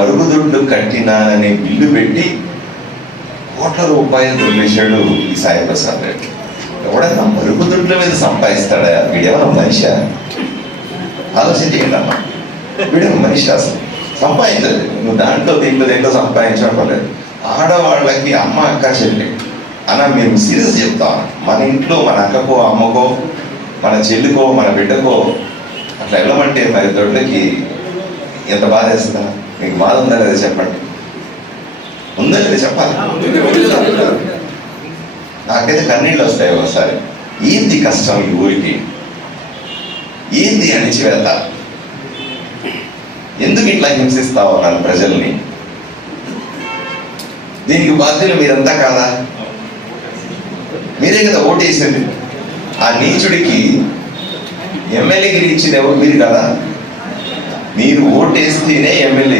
మరుగుదొడ్లు కట్టినాననే బిల్లు పెట్టి కోట్ల రూపాయలు దొరికేశాడు ఈ సాయిప్రసాద్ రెడ్డి ఎవడైనా మరుగుదొడ్ల మీద సంపాదిస్తాడా? వీడేమన్నా మనిషి? ఆలోచన చేయండి అమ్మా. వీడేమో మనిషి అసలు? సంపాదించలేదు. నువ్వు దాంట్లో దీంట్లో దేంట్లో సంపాదించడం పర్లేదు ఆడవాళ్ళకి అమ్మ అక్క చెల్లి. అన్న మేము సీరియస్ చెప్తాం. మన ఇంట్లో మన అక్కకో అమ్మకో మన చెల్లికో మన బిడ్డకో అట్లా వెళ్ళమంటే మరి దొడ్లకి ఎంత బాధ వేస్తుందా మీకు బాధ ఉందా లేదా చెప్పండి. ఉందా లేదా చెప్పాలి? నాకైతే కన్నీళ్ళు వస్తాయి ఒకసారి. ఏంది కష్టం ఈ ఊరికి? ఏంది అణిచివేత? ఎందుకు ఇట్లా హింసిస్తా ఉన్నాను ప్రజల్ని? దీనికి బాధ్యులు మీరంతా కాదా? మీరే కదా ఓటేసింది. ఆ నీచుడికి ఎమ్మెల్యేగిరి ఇచ్చింది ఎవరు? మీరు కదా? మీరు ఓటేస్తేనే ఎమ్మెల్యే.